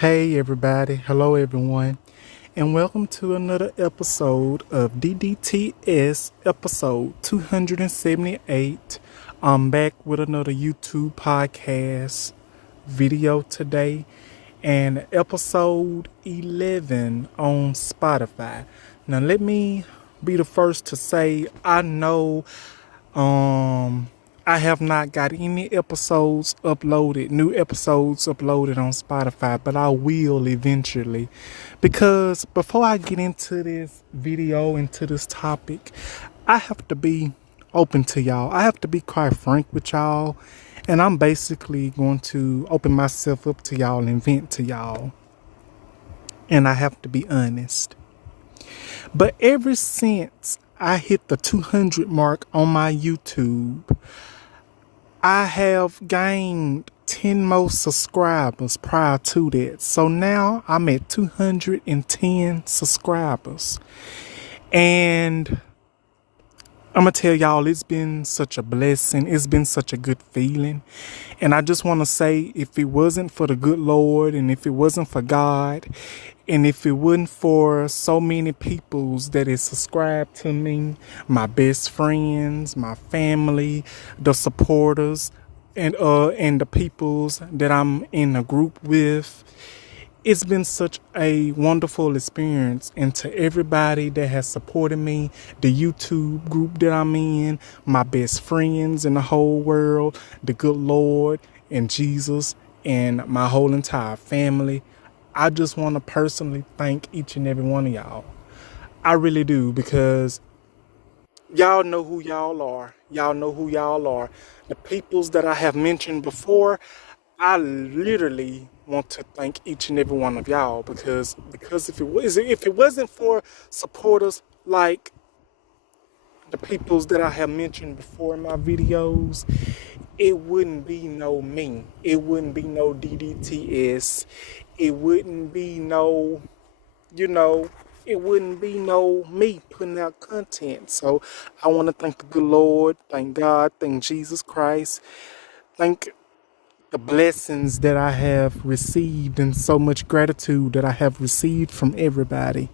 Hey everybody, hello everyone, and welcome to another episode of DDTS episode 278. I'm back with another YouTube podcast video today and episode 11 on Spotify. Now let me be the first to say I know um I have not got any new episodes uploaded on Spotify, but I will eventually. Because before I get into this video, into this topic, I have to be open to y'all. I have to be quite frank with y'all. And I'm basically going to open myself up to y'all and vent to y'all. And I have to be honest. But ever since I hit the 200 mark on my YouTube, I have gained 10 more subscribers prior to that. So now I'm at 210 subscribers. And I'm going to tell y'all, it's been such a blessing. It's been such a good feeling. And I just want to say, if it wasn't for the good Lord, and if it wasn't for God, and if it wasn't for so many peoples that is subscribed to me, my best friends, my family, the supporters, and the peoples that I'm in a group with, it's been such a wonderful experience. And to everybody that has supported me, the YouTube group that I'm in, my best friends in the whole world, the good Lord and Jesus, and my whole entire family, I just want to personally thank each and every one of y'all. I really do, because y'all know who y'all are. Y'all know who y'all are. The peoples that I have mentioned before, I literally want to thank each and every one of y'all, because if it wasn't for supporters like the peoples that I have mentioned before in my videos, it wouldn't be no me. It wouldn't be no DDTS. It wouldn't be no, it wouldn't be no me putting out content. So I want to thank the good Lord, thank God, thank Jesus Christ, thank the blessings that I have received, and so much gratitude that I have received from everybody.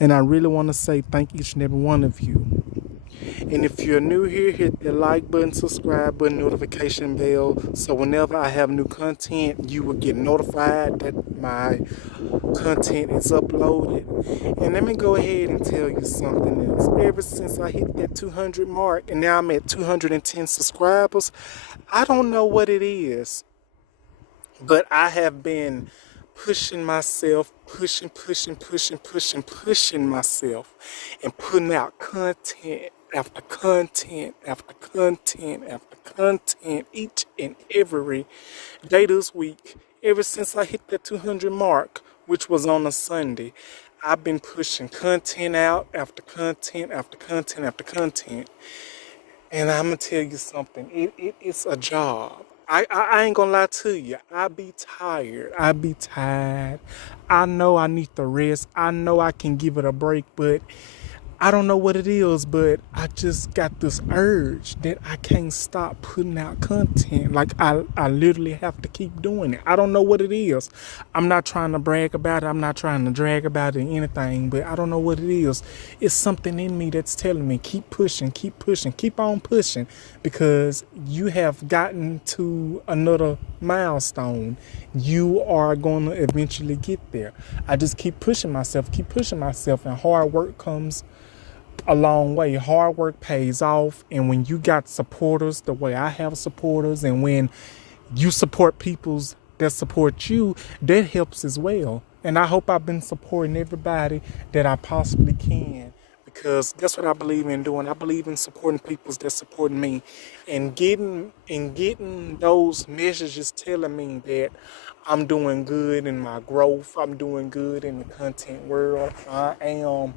And I really want to say thank each and every one of you. And if you're new here, hit the like button, subscribe button, notification bell, so whenever I have new content, you will get notified that my content is uploaded. And let me go ahead and tell you something else. Ever since I hit that 200 mark, and now I'm at 210 subscribers, I don't know what it is, but I have been pushing myself, pushing myself, and putting out content after content after content after content each and every day this week. Ever since I hit that 200 mark, which was on a Sunday, I've been pushing content out after content after content after content. And I'm going to tell you something. It's a job. I ain't going to lie to you. I be tired. I be tired. I know I need to rest. I know I can give it a break, but I don't know what it is, but I just got this urge that I can't stop putting out content. Like I literally have to keep doing it. I don't know what it is. I'm not trying to brag about it. I'm not trying to drag about it or anything, but I don't know what it is. It's something in me that's telling me keep pushing, keep on pushing, because you have gotten to another milestone. You are going to eventually get there. I just keep pushing myself, and hard work comes a long way. Hard work pays off, and when you got supporters the way I have supporters, and when you support peoples that support you, that helps as well. And I hope I've been supporting everybody that I possibly can, because that's what I believe in doing. I believe in supporting peoples that support me, and getting those messages telling me that I'm doing good in my growth. I'm doing good in the content world. I am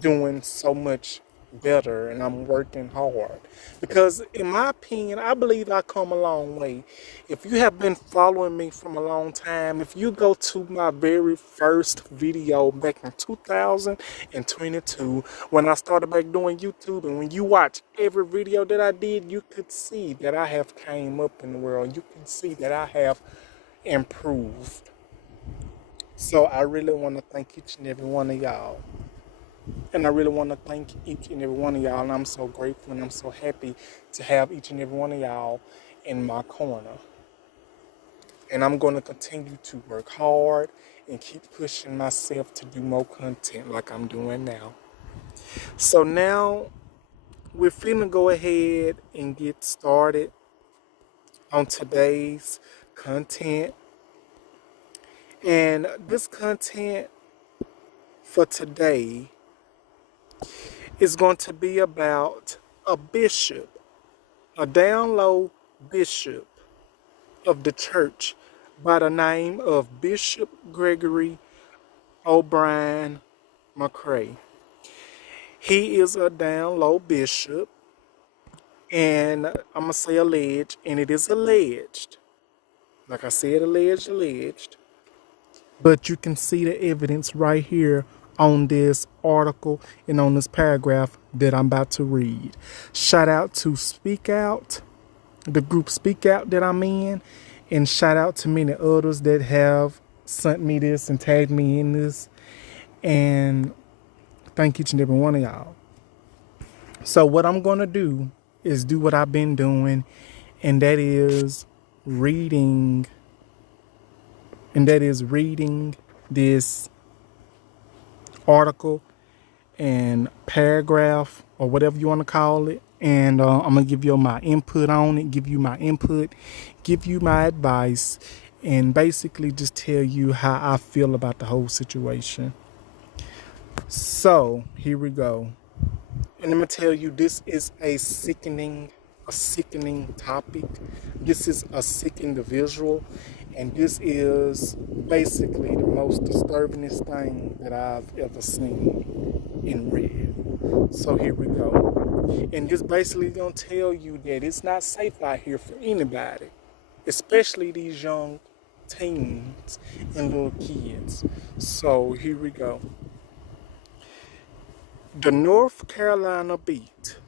doing so much better, and I'm working hard, because in my opinion, I believe I come a long way. If you have been following me from a long time, if you go to my very first video back in 2022, when I started back doing YouTube, and when you watch every video that I did, you could see that I have came up in the world. You can see that I have improved. So I really want to thank each and every one of y'all. And I really want to thank each and every one of y'all. And I'm so grateful and I'm so happy to have each and every one of y'all in my corner. And I'm going to continue to work hard and keep pushing myself to do more content like I'm doing now. So now we're finna go ahead and get started on today's content. And this content for today is going to be about a bishop, a down low bishop of the church by the name of Bishop Gregory O'Brien McCrae. He is a down low bishop, and I'm going to say alleged, and it is alleged. Like I said, alleged. But you can see the evidence right here on this article and on this paragraph that I'm about to read. Shout out to Speak Out, the group Speak Out that I'm in, and shout out to many others that have sent me this and tagged me in this. And thank each and every one of y'all. So what I'm going to do is do what I've been doing, and that is reading this article and paragraph or whatever you want to call it. And I'm going to give you my input on it, give you my advice, and basically just tell you how I feel about the whole situation. So here we go. And I'm going to tell you, this is a sickening topic. This is a sick individual. And this is basically the most disturbingest thing that I've ever seen and read. So here we go. And this basically going to tell you that it's not safe out here for anybody, especially these young teens and little kids. So here we go. The North Carolina beat.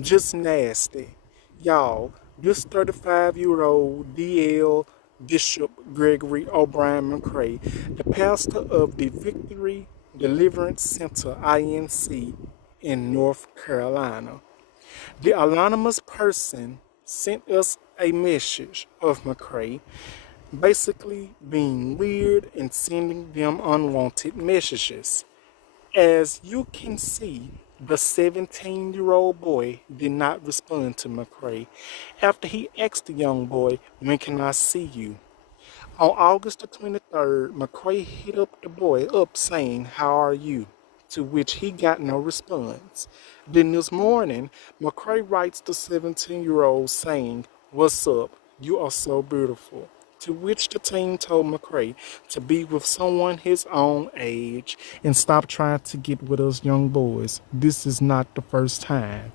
Just nasty. Y'all, this 35-year-old DL Bishop Gregory O'Brien McCrae, the pastor of the Victory Deliverance Center, INC, in North Carolina. The anonymous person sent us a message of McCrae basically being weird and sending them unwanted messages. As you can see, the 17-year-old boy did not respond to McCrae after he asked the young boy, "When can I see you?" On August the 23rd, McCrae hit up the boy up saying, "How are you?" To which he got no response. Then this morning, McCrae writes the 17-year-old saying, "What's up? You are so beautiful." To which the teen told McCrae to be with someone his own age and stop trying to get with us young boys. This is not the first time.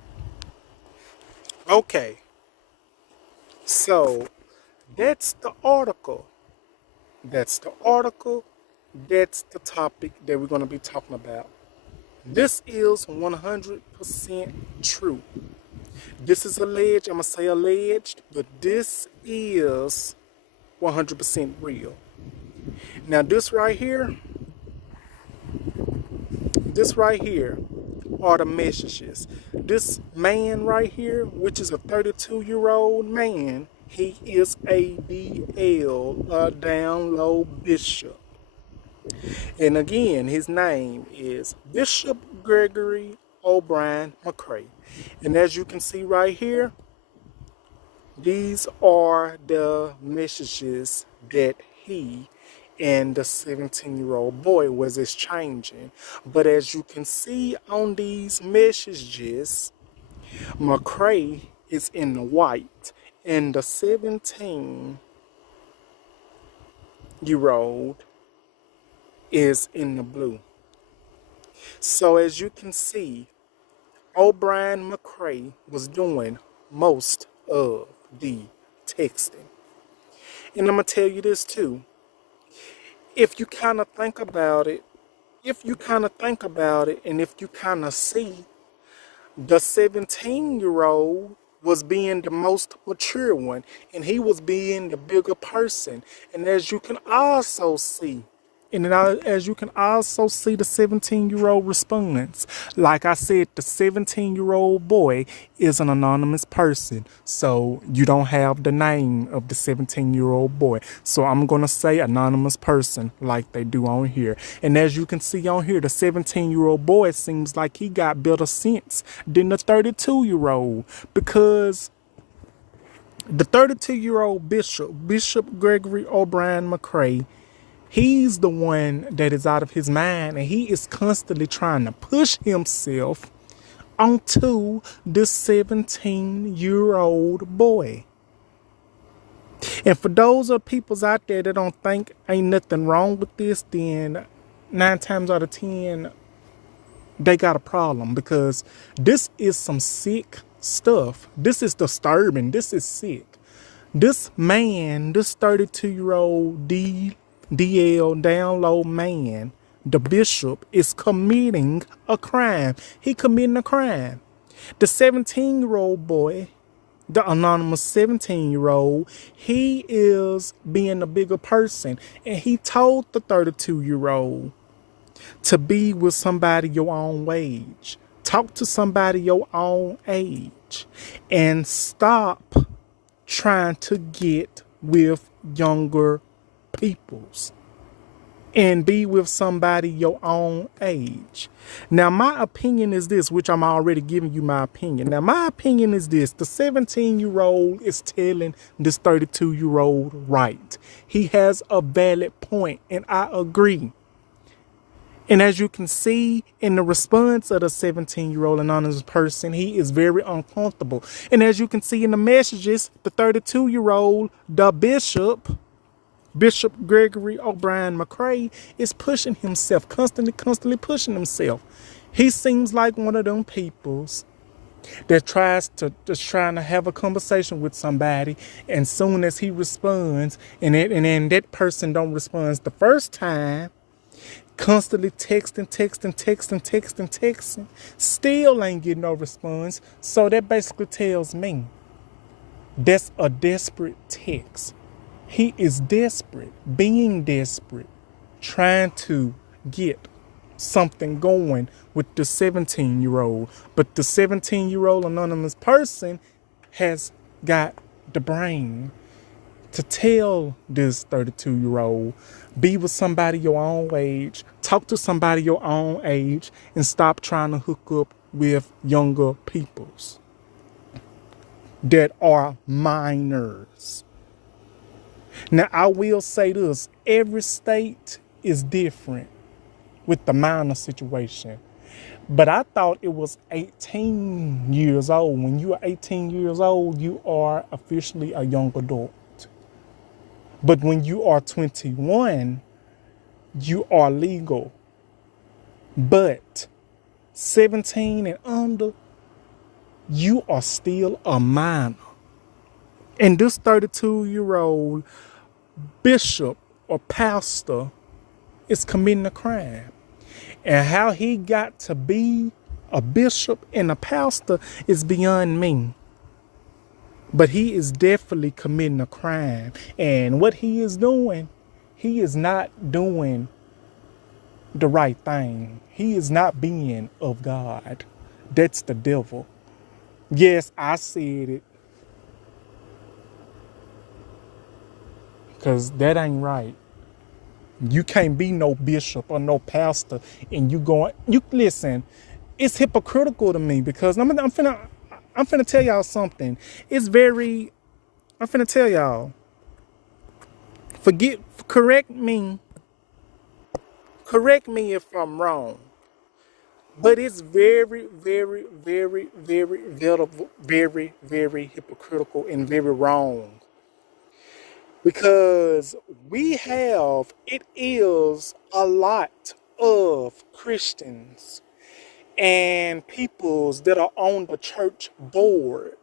Okay, so that's the article. That's the article. That's the topic that we're going to be talking about. This is 100% true. This is alleged. I'm going to say alleged, but this is 100% real. Now this right here are the messages. This man right here, which is a 32-year-old man, he is a DL, a down low bishop. And again, his name is Bishop Gregory O'Brien McCrae. And as you can see right here, these are the messages that he and the 17-year-old boy was exchanging. But as you can see on these messages, McCrae is in the white and the 17-year-old is in the blue. So as you can see, O'Brien McCrae was doing most of the texting. And I'm going to tell you this too. If you kind of think about it, and if you kind of see, the 17-year-old was being the most mature one, and he was being the bigger person. And as you can also see, And then as you can also see, the 17-year-old response. Like I said, the 17-year-old boy is an anonymous person. So you don't have the name of the 17-year-old boy. So I'm going to say anonymous person like they do on here. And as you can see on here, the 17-year-old boy seems like he got better sense than the 32-year-old. Because the 32-year-old Bishop Gregory O'Brien McCrae, he's the one that is out of his mind, and he is constantly trying to push himself onto this 17-year-old boy. And for those of peoples out there that don't think ain't nothing wrong with this, then 9 times out of 10, they got a problem, because this is some sick stuff. This is disturbing. This is sick. This man, this 32-year-old DL down low man, the bishop, is committing a crime. He committing a crime. The 17-year-old boy, the anonymous 17-year-old, he is being a bigger person. And he told the 32-year-old to be with somebody your own age. Talk to somebody your own age. And stop trying to get with younger peoples, and be with somebody your own age. Now, my opinion is this, which I'm already giving you my opinion. Now, my opinion is this. The 17-year-old is telling this 32-year-old right. He has a valid point, and I agree. And as you can see in the response of the 17-year-old anonymous person, he is very uncomfortable. And as you can see in the messages, the 32-year-old, the Bishop Gregory O'Brien McCrae, is pushing himself, constantly pushing himself. He seems like one of them peoples that trying to have a conversation with somebody, and soon as he responds, and then that person don't respond the first time, constantly texting, still ain't getting no response. So that basically tells me that's a desperate text. He is desperate, being desperate, trying to get something going with the 17-year-old. But the 17-year-old anonymous person has got the brain to tell this 32-year-old, be with somebody your own age, talk to somebody your own age, and stop trying to hook up with younger peoples that are minors. Now, I will say this. Every state is different with the minor situation. But I thought it was 18 years old. When you are 18 years old, you are officially a young adult. But when you are 21, you are legal. But 17 and under, you are still a minor. And this 32-year-old bishop or pastor is committing a crime. And how he got to be a bishop and a pastor is beyond me. But he is definitely committing a crime. And what he is doing, he is not doing the right thing. He is not being of God. That's the devil. Yes, I said it. Because that ain't right. You can't be no bishop or no pastor and you listen, it's hypocritical to me, because I'm finna tell y'all something. I'm finna tell y'all. Correct me if I'm wrong. But it's very, very, very, very, very, very hypocritical and very wrong. Because it is a lot of Christians and peoples that are on the church board.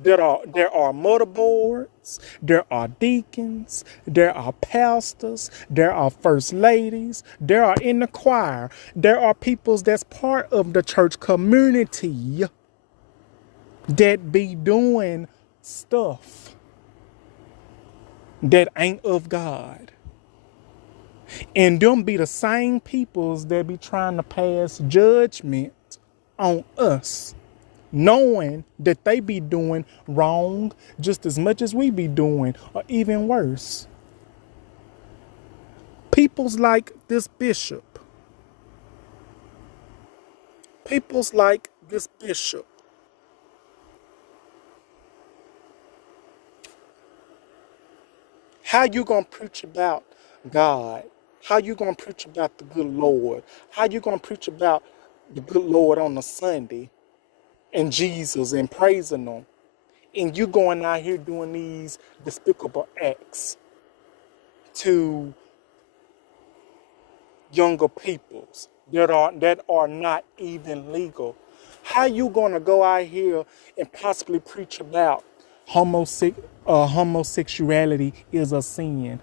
There are mother boards, there are deacons, there are pastors, there are first ladies, there are in the choir, there are peoples that's part of the church community that be doing stuff that ain't of God. And them be the same peoples that be trying to pass judgment on us, knowing that they be doing wrong just as much as we be doing, or even worse. Peoples like this bishop. Peoples like this bishop. How you gonna preach about God? How you gonna preach about the good Lord? How you gonna preach about the good Lord on a Sunday and Jesus and praising Him? And you going out here doing these despicable acts to younger peoples that are not even legal. How you gonna go out here and possibly preach about homosexuality is a sin?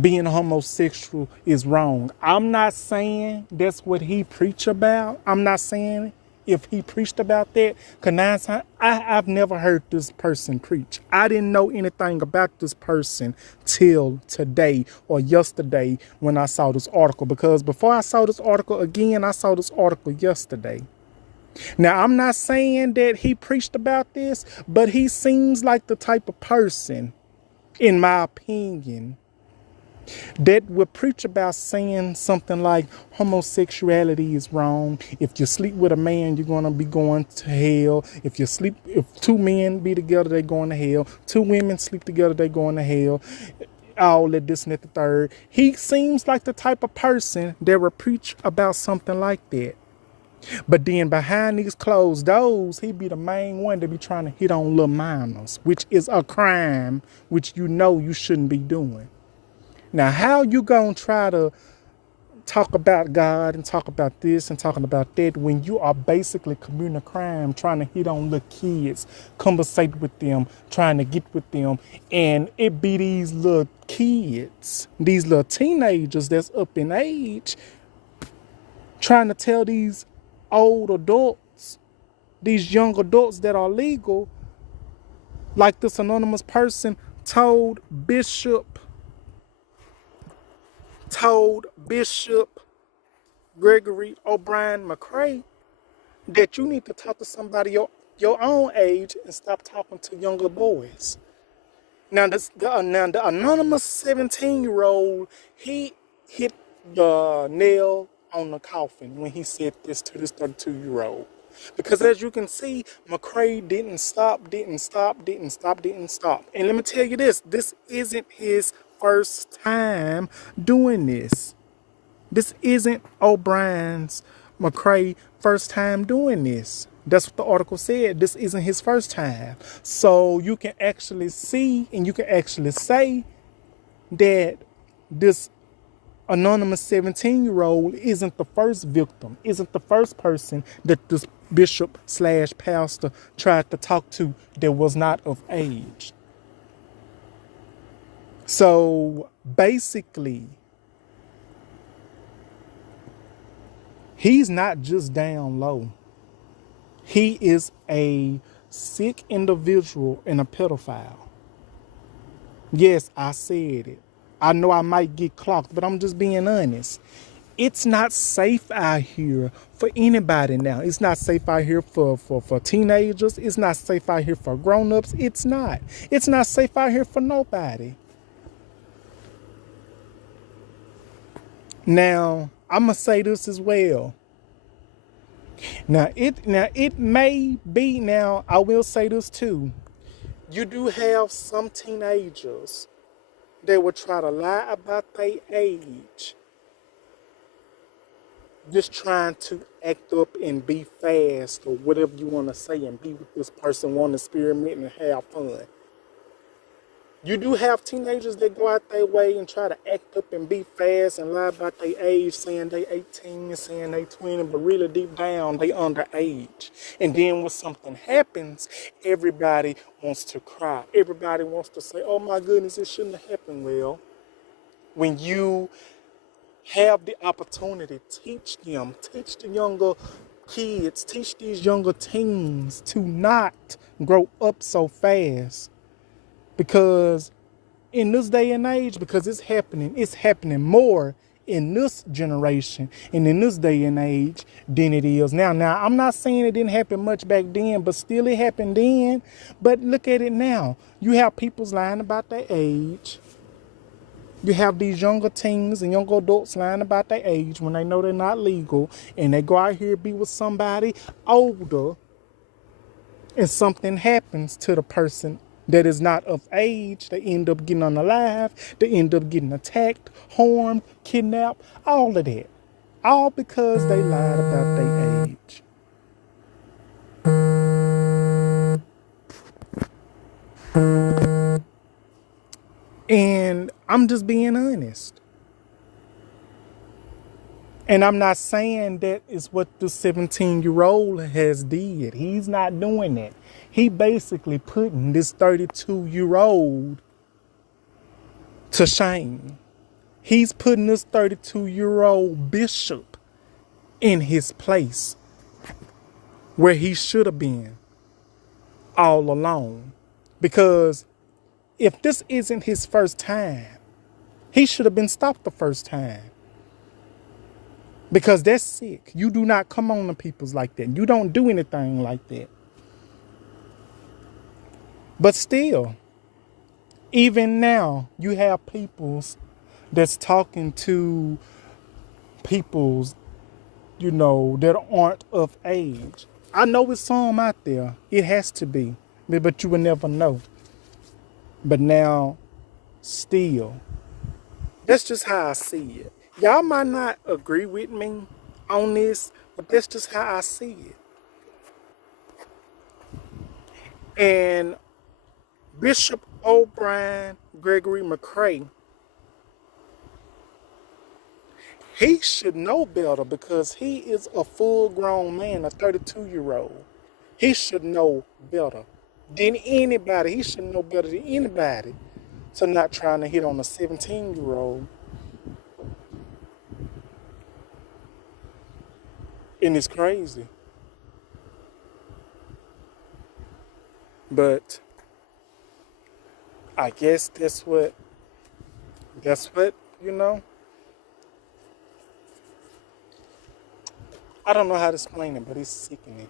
Being homosexual is wrong. I'm not saying that's what he preached about. I'm not saying if he preached about that. Because I've never heard this person preach. I didn't know anything about this person till today or yesterday when I saw this article. Because before I saw this article again, I saw this article yesterday. Now, I'm not saying that he preached about this, but he seems like the type of person, in my opinion, that will preach about saying something like homosexuality is wrong. If you sleep with a man, you're gonna be going to hell. If two men be together, they're going to hell. Two women sleep together, they're going to hell. All that, this and that, the third. He seems like the type of person that will preach about something like that. But then behind these closed doors, he be the main one that be trying to hit on little minors, which is a crime, which you know you shouldn't be doing. Now, how you gonna try to talk about God and talk about this and talking about that when you are basically committing a crime, trying to hit on little kids, conversate with them, trying to get with them, and it be these little kids, these little teenagers that's up in age, trying to tell these old adults, these young adults that are legal, like this anonymous person told Bishop Gregory O'Brien McCrae that you need to talk to somebody your own age and stop talking to younger boys. Now, the anonymous 17-year-old, he hit the nail on the coffin when he said this to this 32-year-old. Because as you can see, McCrae didn't stop. And let me tell you this isn't his first time doing this. This isn't O'Brien's McCrae first time doing this. That's what the article said. This isn't his first time. So you can actually see and you can actually say that this anonymous 17-year-old isn't the first victim, isn't the first person that this bishop/pastor tried to talk to that was not of age. So basically, he's not just down low. He is a sick individual and a pedophile. Yes, I said it. I know I might get clocked, but I'm just being honest. It's not safe out here for anybody now. It's not safe out here for teenagers. It's not safe out here for grown-ups. It's not. It's not safe out here for nobody. Now, I'm going to say this as well. Now it may be, now I will say this too. You do have some teenagers that will try to lie about their age, just trying to act up and be fast or whatever you want to say and be with this person, want to experiment and have fun. You do have teenagers that go out their way and try to act up and be fast and lie about their age, saying they 18 and saying they 20, but really deep down they underage. And then when something happens, everybody wants to cry. Everybody wants to say, oh my goodness, it shouldn't have happened. Well, when you have the opportunity, teach them, teach the younger kids, teach these younger teens to not grow up so fast. Because in this day and age, because it's happening more in this generation and in this day and age than it is now. Now, I'm not saying it didn't happen much back then, but still it happened then. But look at it now. You have people's lying about their age. You have these younger teens and younger adults lying about their age when they know they're not legal, and they go out here and be with somebody older, and something happens to the person that is not of age. They end up getting unalive. They end up getting attacked, harmed, kidnapped, all of that. All because they lied about their age. And I'm just being honest. And I'm not saying that is what the 17-year-old has did. He's not doing that. He basically putting this 32-year-old to shame. He's putting this 32-year-old bishop in his place where he should have been all along. Because if this isn't his first time, he should have been stopped the first time. Because that's sick. You do not come on to peoples like that. You don't do anything like that. But still, even now, you have peoples that's talking to peoples, that aren't of age. I know it's some out there. It has to be. But you will never know. But now, still, that's just how I see it. Y'all might not agree with me on this, but that's just how I see it. And Bishop O'Brien Gregory McCrae, he should know better because he is a full-grown man, a 32-year-old. He should know better than anybody. He should know better than anybody to not trying to hit on a 17-year-old. And it's crazy. But I guess that's what, I don't know how to explain it, but it's sickening.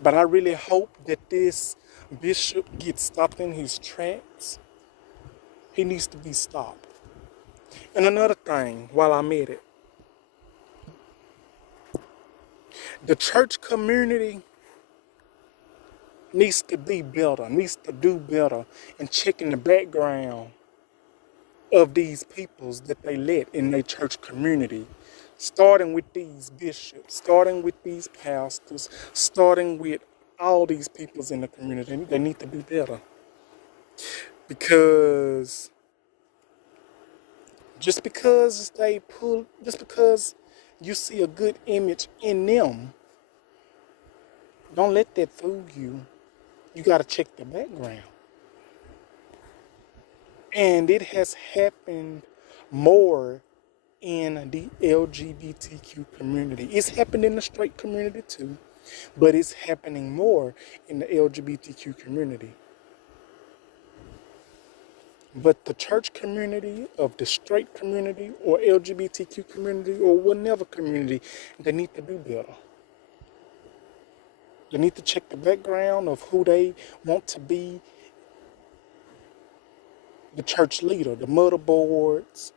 But I really hope that this bishop gets stopped in his tracks. He needs to be stopped. And another thing, while I'm at it, the church community needs to be better, needs to do better in checking the background of these peoples that they let in their church community. Starting with these bishops, starting with these pastors, starting with all these peoples in the community. They need to be better. Because just because you see a good image in them, don't let that fool you. You got to check the background. And it has happened more in the LGBTQ community. It's happened in the straight community too, but it's happening more in the LGBTQ community. But the church community, of the straight community, or LGBTQ community, or whatever community, they need to do better. They need to check the background of who they want to be the church leader, the motherboards,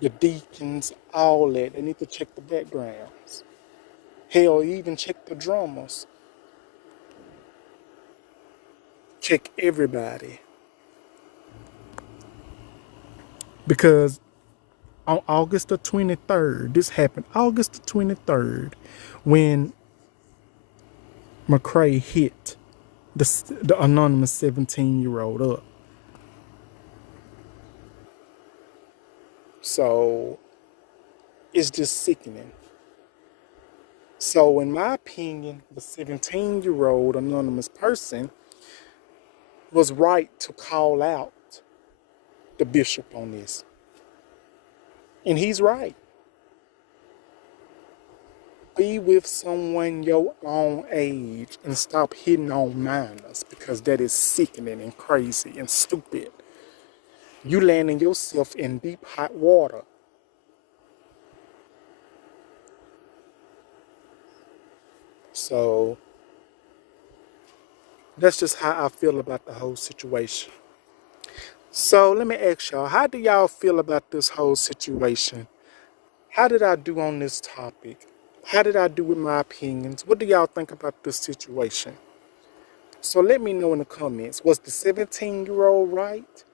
the deacons, all that. They need to check the backgrounds. Hell, even check the drummers. Check everybody. Because on August the 23rd, this happened August the 23rd, when McCrae hit the anonymous 17-year-old up. So it's just sickening. So in my opinion, the 17-year-old anonymous person was right to call out the bishop on this. And he's right. Be with someone your own age and stop hitting on minors because that is sickening and crazy and stupid. You landing yourself in deep hot water. So that's just how I feel about the whole situation. So let me ask y'all, how do y'all feel about this whole situation? How did I do on this topic? How did I do with my opinions? What do y'all think about this situation? So let me know in the comments. Was the 17-year-old right?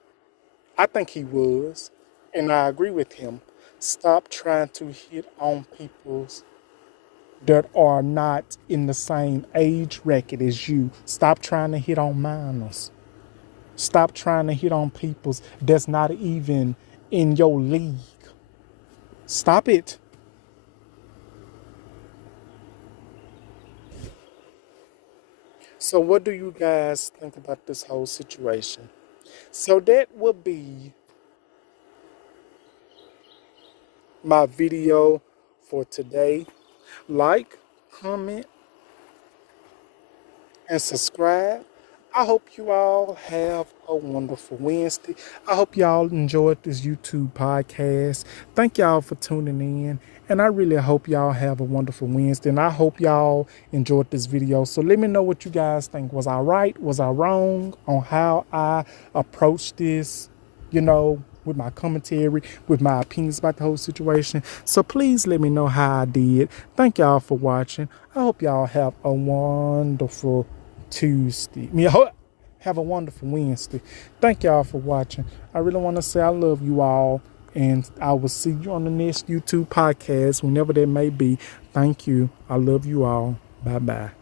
I think he was. And I agree with him. Stop trying to hit on people's that are not in the same age bracket as you. Stop trying to hit on minors. Stop trying to hit on people's that's not even in your league. Stop it. So what do you guys think about this whole situation? So that will be my video for today. Like, comment, and subscribe. I hope you all have a wonderful Wednesday. I hope y'all enjoyed this YouTube podcast. Thank y'all for tuning in. And I really hope y'all have a wonderful Wednesday. And I hope y'all enjoyed this video. So let me know what you guys think. Was I right? Was I wrong on how I approached this, with my commentary, with my opinions about the whole situation? So please let me know how I did. Thank y'all for watching. I hope y'all have a wonderful Tuesday. Have a wonderful Wednesday. Thank y'all for watching. I really want to say I love you all. And I will see you on the next YouTube podcast, whenever that may be. Thank you. I love you all. Bye-bye.